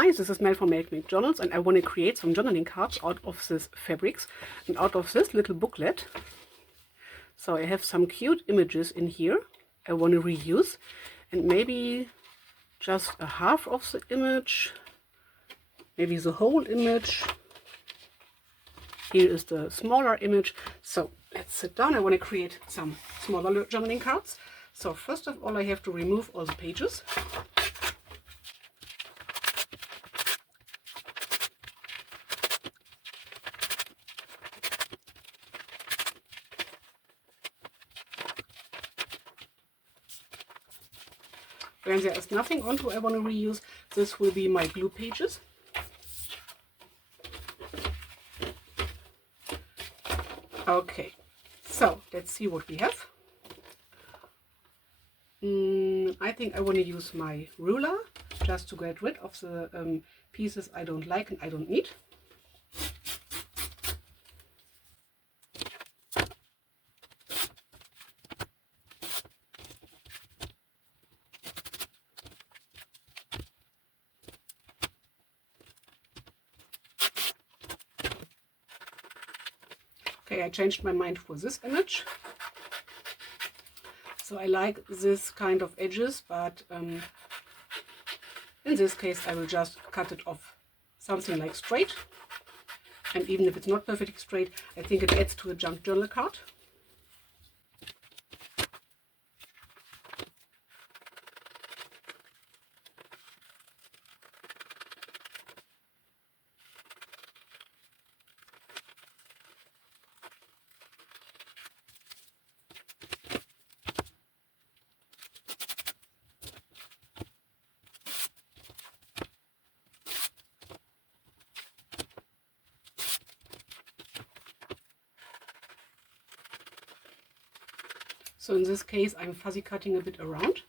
Hi, this is Mel from MelPinkJournals, and I want to create some journaling cards out of this fabrics and out of this little booklet. So I have some cute images in here I want to reuse, and maybe just a half of the image, maybe the whole image. Here is the smaller image. So let's sit down. I want to create some smaller journaling cards. So first of all, I have to remove all the pages. When there is nothing on to I want to reuse, this will be my glue pages. Okay, so let's see what we have. I think I want to use my ruler just to get rid of the pieces I don't like and I don't need. Okay, I changed my mind for this image. So I like this kind of edges, but in this case I will just cut it off something like straight. And even if it's not perfectly straight, I think it adds to a junk journal card. So in this case, I'm fuzzy cutting a bit around.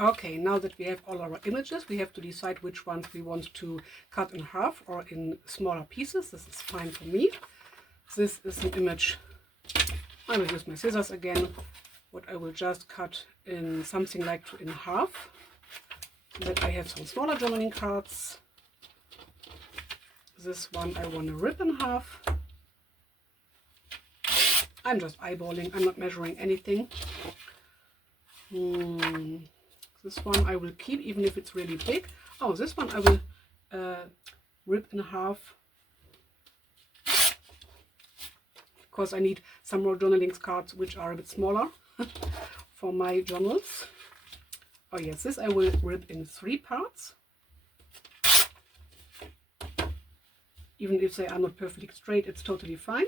Okay, now that we have all our images, we have to decide which ones we want to cut in half or in smaller pieces. This is fine for me. This is an image. I will use my scissors again. What I will just cut in something like in half, so that I have some smaller journaling cards. This one I want to rip in half. I'm just eyeballing, I'm not measuring anything. This one I will keep even if it's really big. Oh, this one I will rip in half, because I need some more journaling cards which are a bit smaller for my journals. Oh yes, this I will rip in 3 parts. Even if they are not perfectly straight, it's totally fine.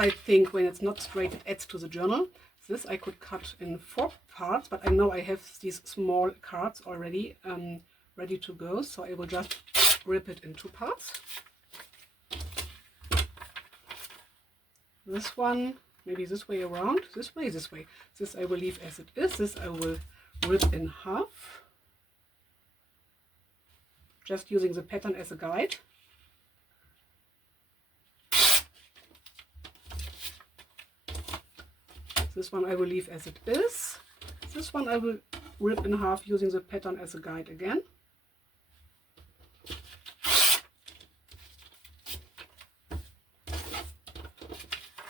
I think when it's not straight, it adds to the journal. This I could cut in 4 parts, but I know I have these small cards already ready to go, so I will just rip it in 2 parts. This one, maybe this way around, this way. This I will leave as it is. This I will rip in half, just using the pattern as a guide. This one I will leave as it is. This one I will rip in half using the pattern as a guide again.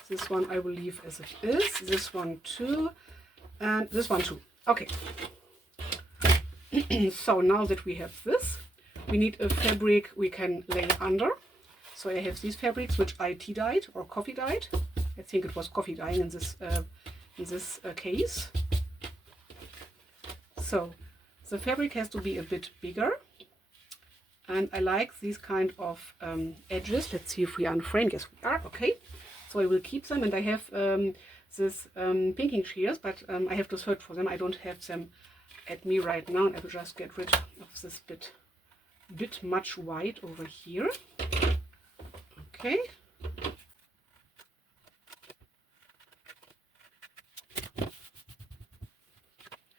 This one I will leave as it is. This one too. And this one too. Okay. So now that we have this, we need a fabric we can lay under. So I have these fabrics which I tea dyed or coffee dyed. I think it was coffee dyeing in this case. So the fabric has to be a bit bigger, and I like these kind of edges. Let's see if we are in frame. Yes, we are. Okay, so I will keep them, and I have this pinking shears, but I have to search for them. I don't have them at me right now, and I will just get rid of this bit much white over here. Okay.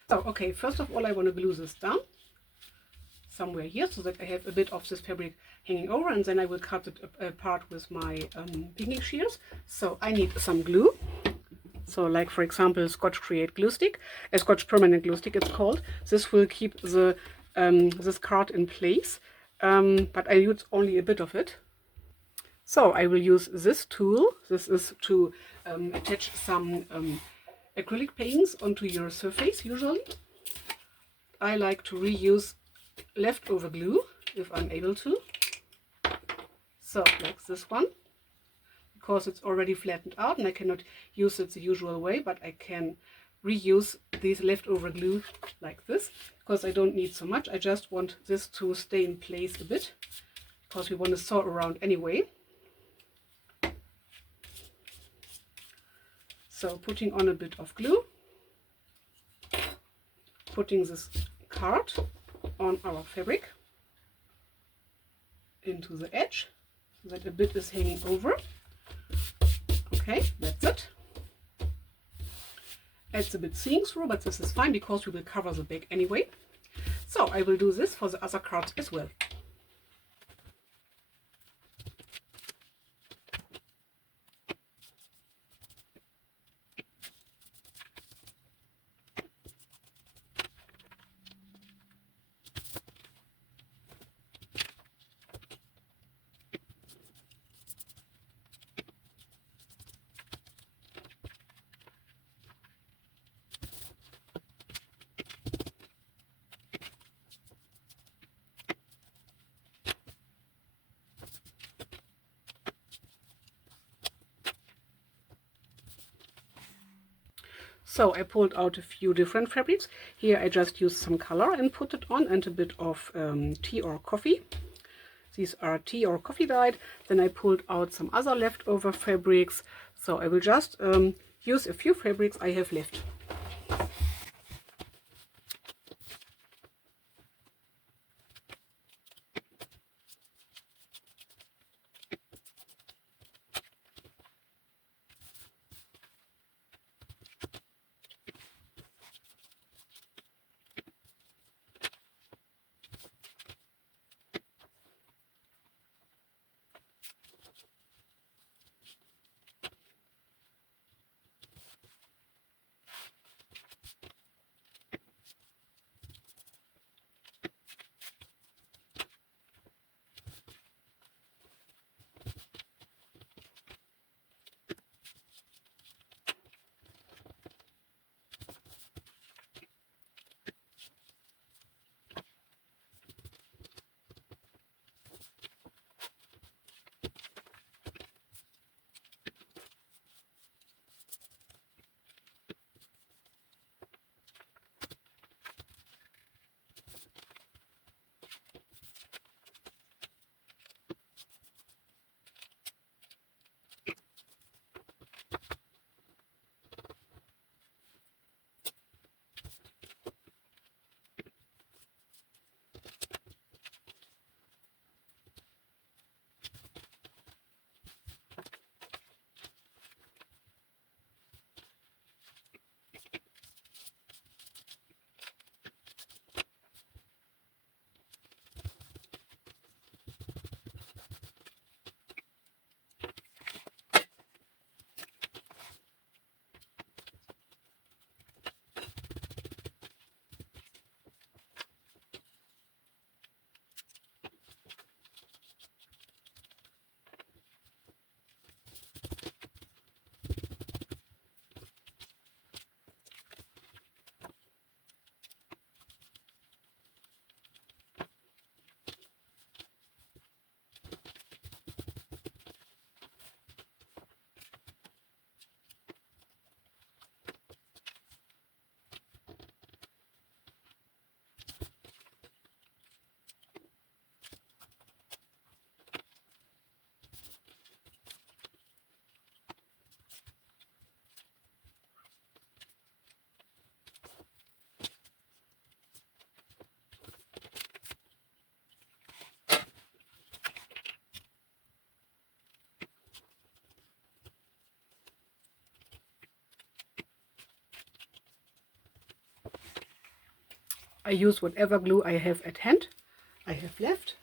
So, okay, first of all, I want to glue this down somewhere here so that I have a bit of this fabric hanging over, and then I will cut it apart with my pinking shears. So I need some glue. So like, for example, Scotch Create glue stick, a Scotch permanent glue stick it's called. This will keep the this card in place, but I use only a bit of it. So I will use this tool. This is to attach some acrylic paints onto your surface. Usually I like to reuse leftover glue if I'm able to. So like this one, because it's already flattened out and I cannot use it the usual way, but I can reuse these leftover glue like this, because I don't need so much. I just want this to stay in place a bit, because we want to sew around anyway. So putting on a bit of glue, putting this card on our fabric into the edge so that a bit is hanging over. Okay, that's it. It's a bit seeing through, but this is fine because we will cover the back anyway. So I will do this for the other cards as well. So I pulled out a few different fabrics. Here I just used some color and put it on, and a bit of tea or coffee. These are tea or coffee dyed. Then I pulled out some other leftover fabrics. So I will just use a few fabrics I have left. I use whatever glue I have at hand, I have left.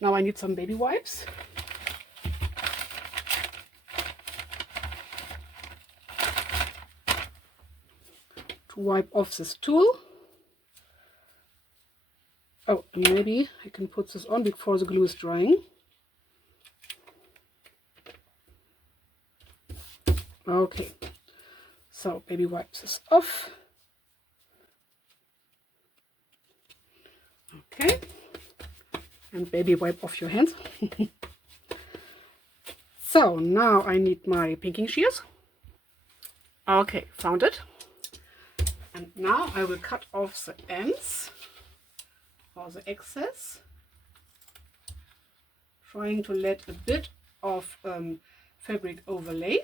Now I need some baby wipes. To wipe off this tool. Oh, maybe I can put this on before the glue is drying. Okay, so baby wipes this off. Okay, and baby wipe off your hands. So now I need my pinking shears. Okay, found it. And now I will cut off the ends or the excess, trying to let a bit of fabric overlay.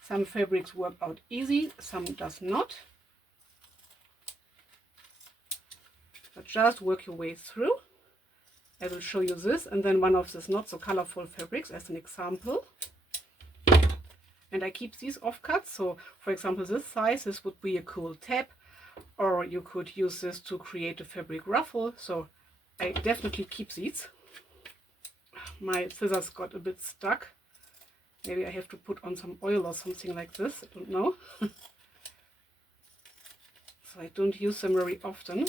Some fabrics work out easy, some does not. But just work your way through. I will show you this and then one of these not so colorful fabrics as an example. And I keep these offcuts. So for example, this size, this would be a cool tab, or you could use this to create a fabric ruffle. So I definitely keep these. My scissors got a bit stuck. Maybe I have to put on some oil or something like this, I don't know. So I don't use them very often.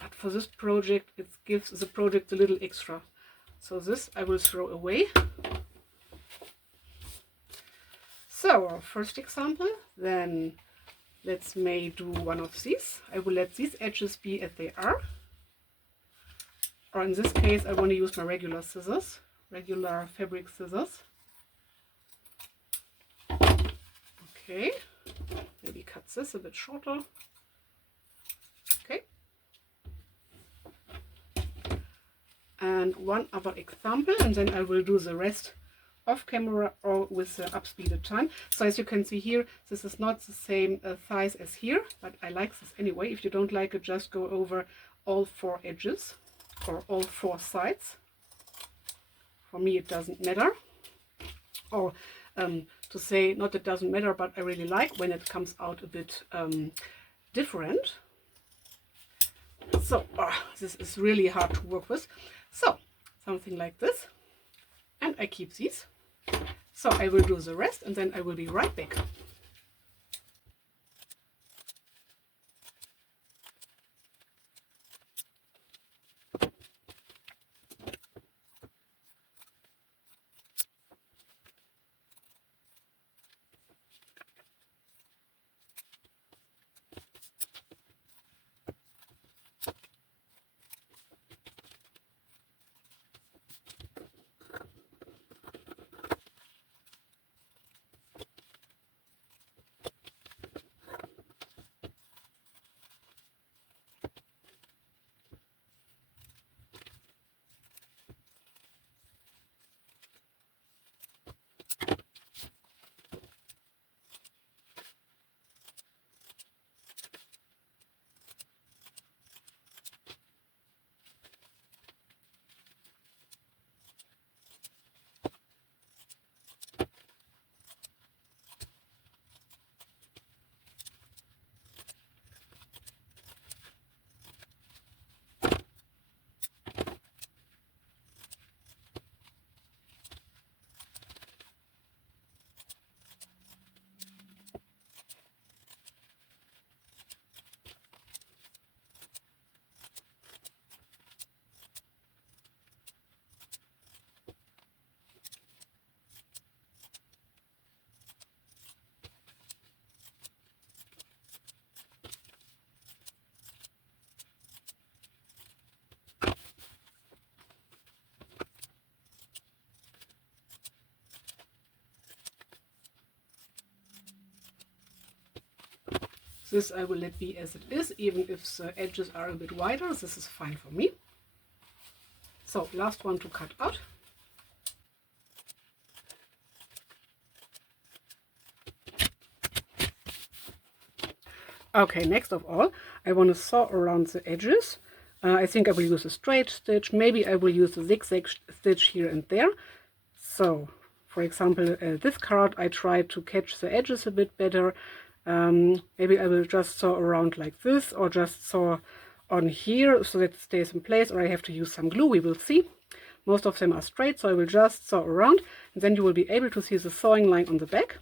But for this project, it gives the project a little extra. So this I will throw away. So our first example, then let's do one of these. I will let these edges be as they are. Or in this case, I want to use my regular scissors, regular fabric scissors. Okay, maybe cut this a bit shorter. Okay. And one other example, and then I will do the rest off camera or with the upspeeded time. So as you can see here, this is not the same size as here, but I like this anyway. If you don't like it, just go over all 4 edges or all 4 sides. For me it doesn't matter. Or to say, not it doesn't matter, but I really like when it comes out a bit different. So this is really hard to work with. So something like this, and I keep these. So I will do the rest and then I will be right back. This I will let be as it is, even if the edges are a bit wider. This is fine for me. So last one to cut out. Okay, next of all, I want to saw around the edges. I think I will use a straight stitch. Maybe I will use a zigzag stitch here and there. So For example, this card, I tried to catch the edges a bit better. Maybe I will just sew around like this, or just sew on here so that it stays in place, or I have to use some glue, we will see. Most of them are straight, so I will just sew around, and then you will be able to see the sewing line on the back.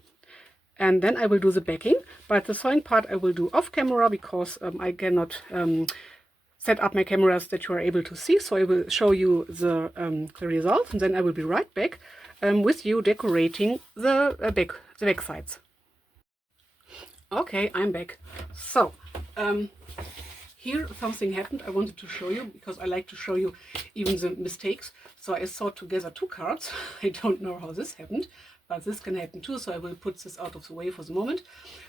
And then I will do the backing, but the sewing part I will do off camera, because I cannot set up my cameras that you are able to see. So I will show you the results, and then I will be right back with you decorating the back sides. Okay, I'm back. So here something happened I wanted to show you, because I like to show you even the mistakes. So I sewed together two cards. I don't know how this happened, but this can happen too, so I will put this out of the way for the moment.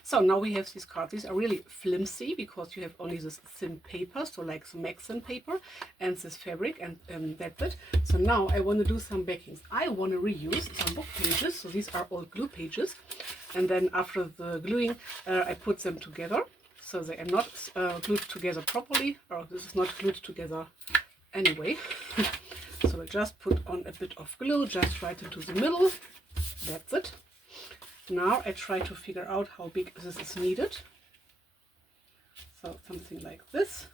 So now we have these cards. These are really flimsy, because you have only this thin paper, so like some Maxon paper, and this fabric, and that's it. So now I want to do some backings. I want to reuse some book pages, so these are all glue pages, and then after the gluing I put them together, so they are not glued together properly, or this is not glued together anyway. So I just put on a bit of glue, just right into the middle. That's it. Now I try to figure out how big this is needed. So something like this.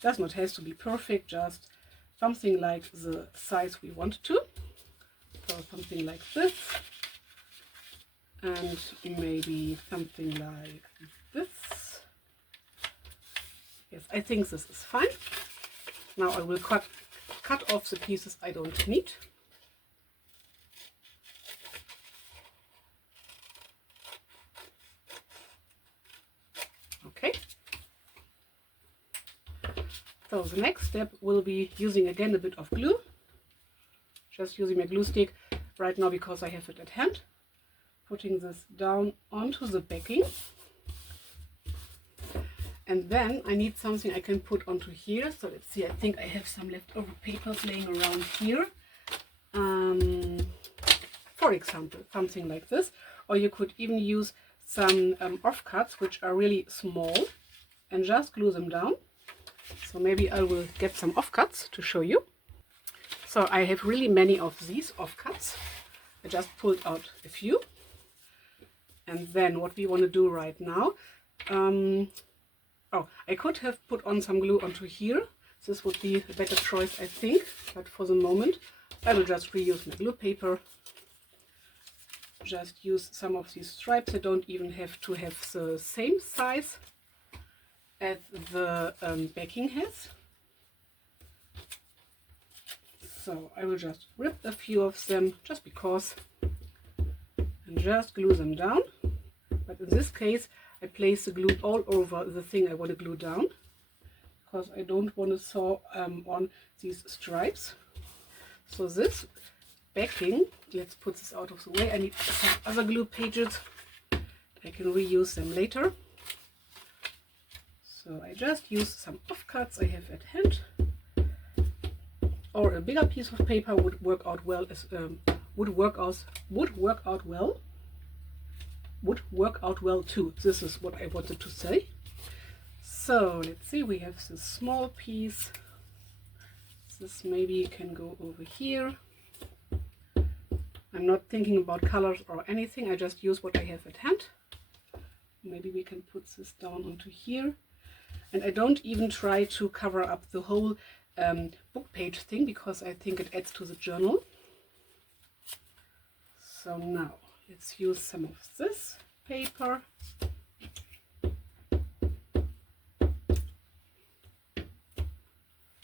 Does not have to be perfect, just something like the size we want to. So something like this. And maybe something like this. Yes, I think this is fine. Now I will cut off the pieces I don't need. Okay. So the next step will be using again a bit of glue. Just using my glue stick right now because I have it at hand. Putting this down onto the backing. And then I need something I can put onto here. So let's see, I think I have some leftover papers laying around here. For example, something like this. Or you could even use some offcuts, which are really small, and just glue them down. So maybe I will get some offcuts to show you. So I have really many of these offcuts. I just pulled out a few. And then what we want to do right now, oh, I could have put on some glue onto here. This would be a better choice, I think, but for the moment I will just reuse my glue paper. Just use some of these stripes. I don't even have to have the same size as the backing has. So I will just rip a few of them just because, and just glue them down. But in this case I place the glue all over the thing I want to glue down, because I don't want to sew on these stripes. So this backing, let's put this out of the way. I need some other glue pages. I can reuse them later. So I just use some offcuts I have at hand, or a bigger piece of paper would work out well. Would work out well too. This is what I wanted to say. So let's see, we have this small piece. This maybe can go over here. I'm not thinking about colors or anything, I just use what I have at hand. Maybe we can put this down onto here. And I don't even try to cover up the whole book page thing, because I think it adds to the journal. So now let's use some of this paper.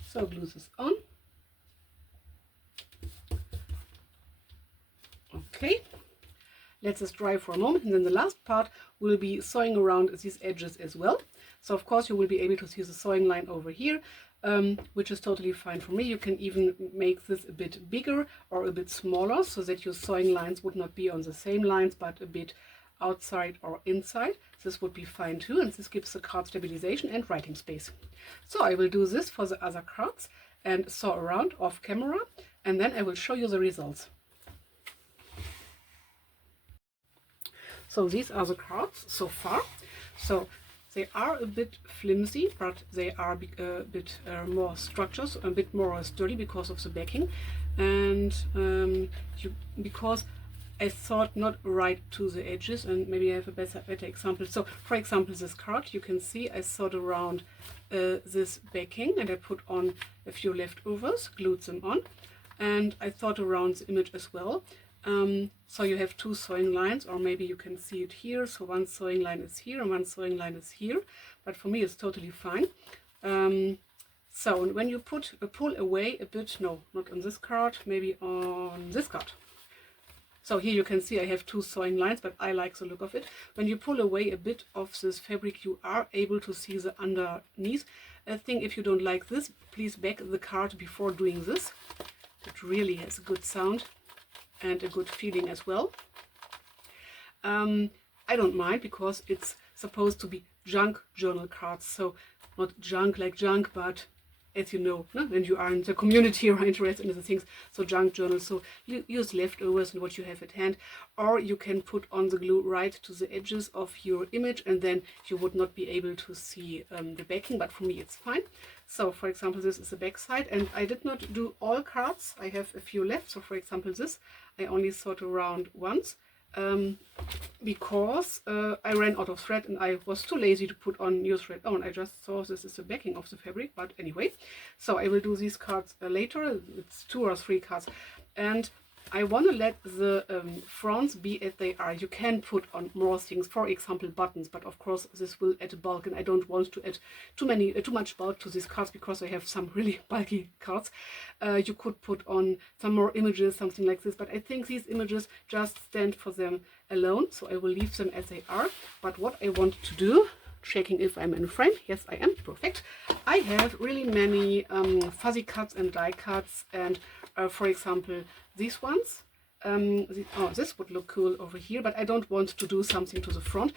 So glue this on. Okay, let this dry for a moment, and then the last part will be sewing around these edges as well. So of course you will be able to see the sewing line over here, which is totally fine for me. You can even make this a bit bigger or a bit smaller, so that your sewing lines would not be on the same lines but a bit outside or inside. This would be fine too, and this gives the card stabilization and writing space. So I will do this for the other cards and sew around off camera, and then I will show you the results. So these are the cards so far. So They are a bit flimsy, but they are a bit more structured, a bit more sturdy because of the backing, and because I thought not right to the edges, and maybe I have a better example. So for example, this card, you can see I thought around this backing, and I put on a few leftovers, glued them on, and I thought around the image as well. So you have two sewing lines, or maybe you can see it here. So one sewing line is here and one sewing line is here, but for me it's totally fine. So when you pull away a bit, no, not on this card, maybe on this card. So here you can see I have two sewing lines, but I like the look of it. When you pull away a bit of this fabric, you are able to see the underneath. I think if you don't like this, please back the card before doing this. It really has a good sound and a good feeling as well. I don't mind because it's supposed to be junk journal cards. So not junk like junk, but as you know, when you are in the community or interested in the things, so junk journals. So you use leftovers and what you have at hand, or you can put on the glue right to the edges of your image, and then you would not be able to see the backing, but for me it's fine. So for example, this is the back side, and I did not do all cards. I have a few left. So for example, this I only sewed around once, because I ran out of thread and I was too lazy to put on new thread on. I just saw this is the backing of the fabric, but anyway, so I will do these cards later. It's 2 or 3 cards, and I want to let the fronts be as they are. You can put on more things, for example buttons, but of course this will add bulk, and I don't want to add too much bulk to these cards because I have some really bulky cards. You could put on some more images, something like this, but I think these images just stand for them alone, so I will leave them as they are. But what I want to do, checking if I'm in frame, yes I am, perfect. I have really many fuzzy cuts and die cuts, and for example these ones. This would look cool over here, but I don't want to do something to the front.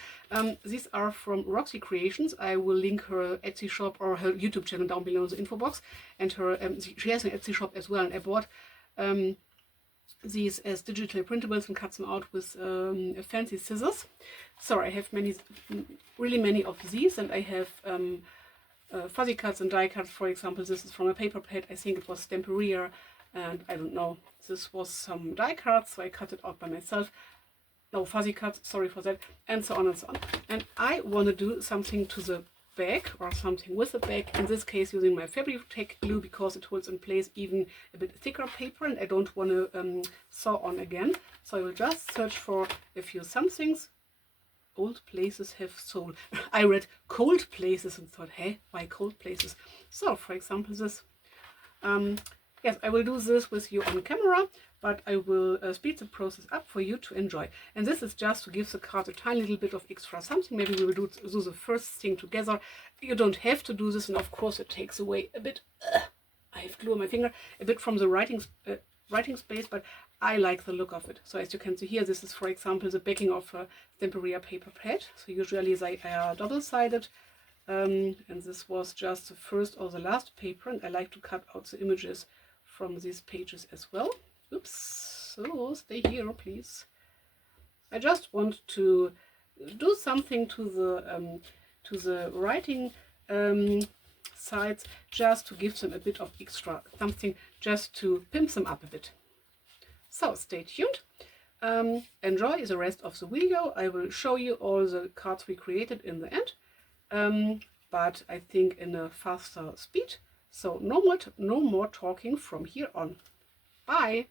These are from Roxy Creations. I will link her Etsy shop or her YouTube channel down below in the info box, and her she has an Etsy shop as well, and I bought these as digital printables and cut them out with fancy scissors. So I have really many of these, and I have fuzzy cuts and die cuts. For example, this is from a paper pad. I think it was Stamperia, and I don't know, this was some die cuts, so I cut it out by myself. No, fuzzy cuts, sorry for that, and so on and so on. And I want to do something to the back, or something with the back, in this case using my fabric tack glue, because it holds in place even a bit thicker paper, and I don't want to sew on again. So I will just search for a few somethings. Old places have soul. I read cold places and thought, hey, why cold places? So for example this. Yes, I will do this with you on camera, but I will speed the process up for you to enjoy. And this is just to give the card a tiny little bit of extra something. Maybe we will do the first thing together. You don't have to do this, and of course it takes away a bit, I have glue on my finger, a bit from the writing space, but I like the look of it. So as you can see here, this is for example the backing of a Stamperia paper pad. So usually they are double-sided. And this was just the first or the last paper, and I like to cut out the images from these pages as well. Oops, so stay here please. I just want to do something to the writing sides, just to give them a bit of extra something, just to pimp them up a bit. So stay tuned, enjoy the rest of the video. I will show you all the cards we created in the end, but I think in a faster speed. So no more talking from here on. Bye!